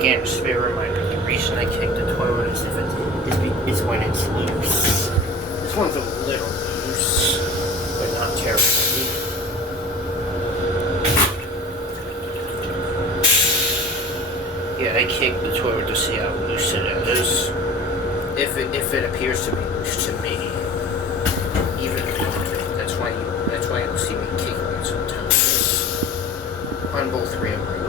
again, just be a reminder, the reason I kick the toilet is is when it's loose. This one's a little loose, but not terribly. Yeah, I kick the toilet to see how loose it is. If it appears to be loose to me, even a little bit. That's why you'll see me kicking it sometimes on both railroads.